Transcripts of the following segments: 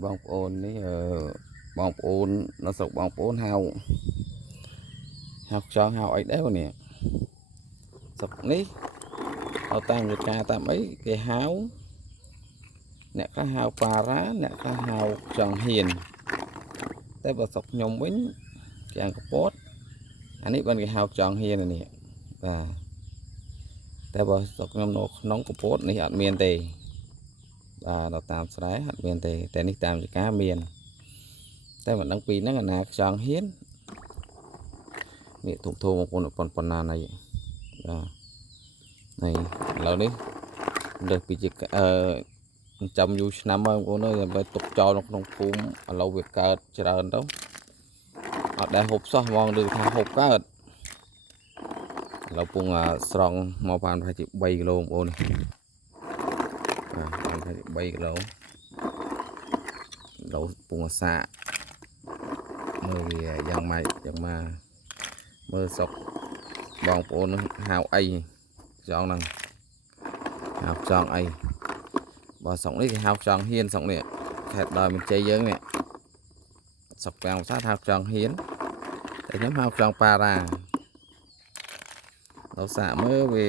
bong ôn ní bong ôn nó sọc bong ôn hao học cho hao ấy đấy nè sọc ní ở tam người cha tam ấy cái háo nè có hao pa rá nè có hao tròn hiền tới bờ sọc nhom bính chàng có bốt anh ấy bên cái hao tròn hiền này nè và tới bờ sọc nhom nóng có bốt này ăn miên tề và đào tam sái ăn miên tề tạiនេះតាមជាការមានតែមិនដឹងពីហ្នឹងអាណាខ្យងហ៊ាននេះធំធំបងប្អូនប៉ុណ្ណាណៃបាទនេះឥឡូវនេះលើសពីជាចាំយូរឆ្នាំហើយបងប្អូនអើយដើម្បីទុកចោលនៅក្នុងភូមិឥឡូវវាកើតច្រើនទៅអត់ដែលហូបសោះហ្មងឬថាហូបកើតឥឡូវពងស្រង់មកបានប្រហែលជា3គីឡូបងប្អូនបាទប្រហែលជា3គីឡូដល់ពងសាកមើលវាយ៉ាងម៉េចយ៉ាងមកមើលសុកបងប្អូនហៅអីចង់ហ្នឹងហៅចង់អីបើសុកនេះគេហៅចង់ហ៊ានសុកនេះខេត្តដល់មានជ័យយើងនេះសុកប្រាំងភាសាហៅចង់ហ៊ានតែខ្ញុំហៅចង់ប៉ារ៉ាដល់សាកមើលវា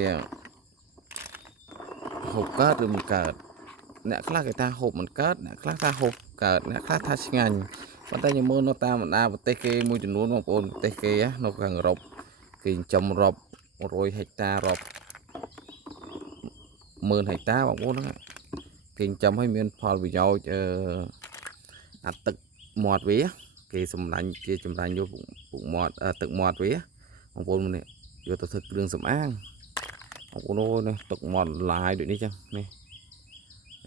ហូបកើតឬមិនកើតអ្នកខ្លះគេថាហូបមិនកើតអ្នកខ្លះថាហូបកើតអ្នកខ្លះថាឆ្ងាញ់ប៉ុន្តែខ្ញុំមើលនៅតាមបណ្ដាប្រទេសគេមួយចំនួនបងប្អូនប្រទេសគេនៅខាងអឺរ៉ុបគេចិញ្ចឹមរាប់100ហិកតារាប់10000ហិកតាបងប្អូនហ្នឹងគេចិញ្ចឹមឲ្យមានផលប្រយោជន៍អាទឹកមាត់វាគេសម្លាញ់គេចម្រាញ់យកពុកមាត់ទឹកមាត់វាបងប្អូននេះយកទៅធ្វើគ្រឿងសម្អាងបងប្អូនអូនេះទឹកមាត់ឡាយដូចនេះចឹងនេះ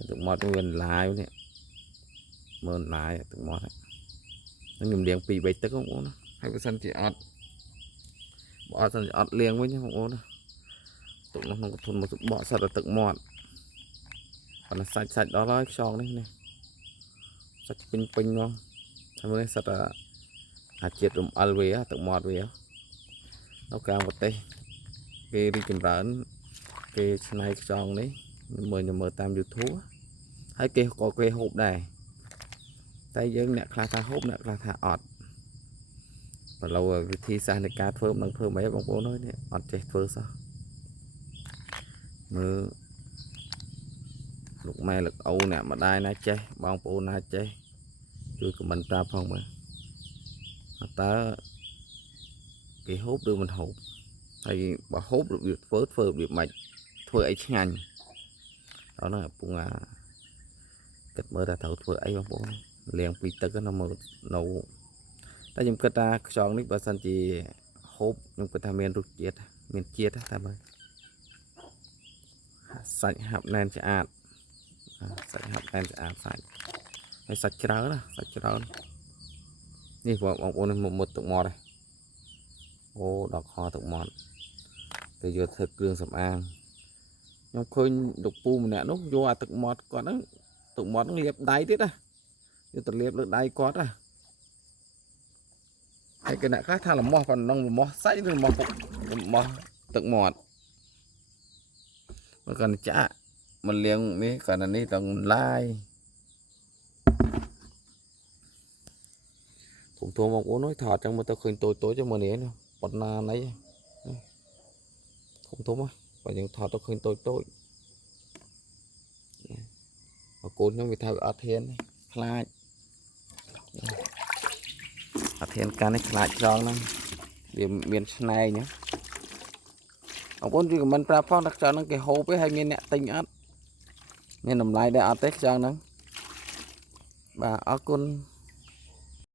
ទឹកមាត់វាឡាយនេះមើលឡាយទឹកមាត់ហ្នឹងខ្ញុំលាង2 3ទឹកបងប្អូនហើយបើសិនជាអត់បើអត់សិនជាអត់លាងវិញបងប្អូនទុកនៅក្នុងកធុនមកបកសិតទៅទឹកមាត់ប៉ុន្តែសាច់ដល់ហើយខ្យងនេះសាច់ពេញមកហើយមើលសិតអាជាតិរំអិលវាទឹកមាត់វានៅកាងប្រទេសគេរីកចម្រើនគេឆ្នៃខ្យងនេះមើលតាម YouTube ហើយគេក៏គេហូបដែរតែយើងអ្នកខ្លះថាហូបអ្នកខ្លះថាអត់បើឡូវវិធីសាស្ត្រនៃការធ្វើមិនធ្វើមិនបងប្អូនអើយនេះអត់ចេះធ្វើសោះមើលលោកម៉ែលោកអូនអ្នកម្ដាយណាចេះបងប្អូនណាចេះជួយខមមិនប្រាប់ផងមើលតើគេហូបឬមិនហូបហើយបើហូបរបៀបធ្វើរបៀបម៉េចធ្វើអីឆ្ងាញ់ដល់ហ្នឹងពងគិតមើលថាត្រូវធ្វើអីបងប្អូនលាង2ទឹកនៅមើលនៅតែខ្ញុំគិតថាខ្យងនេះបើសិនជាហូបខ្ញុំគិតថាមានរសជាតិមានជាតិតែមើលសាច់ហាប់ណែនស្អាតសាច់ហាប់ណែនស្អាតសាច់ហើយសាច់ច្រើនណាសាច់ច្រើននេះបងប្អូនមុតទឹកមាត់ហ្នឹងអូដល់ខទឹកមាត់ទៅយកធ្វើគ្រឿងសម្អាងខ្ញុំឃើញលោកពូម្នាក់នោះយកអាទឹកមាត់គាត់ហ្នឹងទឹកមាត់ហ្នឹងលាបដៃទៀតណាយកទៅលាបលើដៃគាត់ណាហើយគេអ្នកខ្លះថាលំមាស់ប៉ុណ្ណឹងលំមាស់សាច់ឬលំមាស់ពុកលំមាស់ទឹកមាត់មកកាន់ចាក់មិនលៀងនេះកាន់នេះต้องឡាយធំធំបងប្អូនថតចឹងមើលទៅឃើញតូចចឹងមើលនេះប៉ុណ្ណាណៃធំបើយើងថតទៅឃើញតូចបើកូនខ្ញុំវាថាវាអត់ធានខ្លាចអត់ធានកាន់នេះខ្លាចចងហ្នឹងវាមានឆ្នែងបងប្អូនជួយខមមិនប្រាប់ផងថាខ្យងហ្នឹងគេហូបទេហើយមានអ្នកទិញអត់មានតម្លៃដែរអត់ទេខ្យងហ្នឹងបាទអរគុណ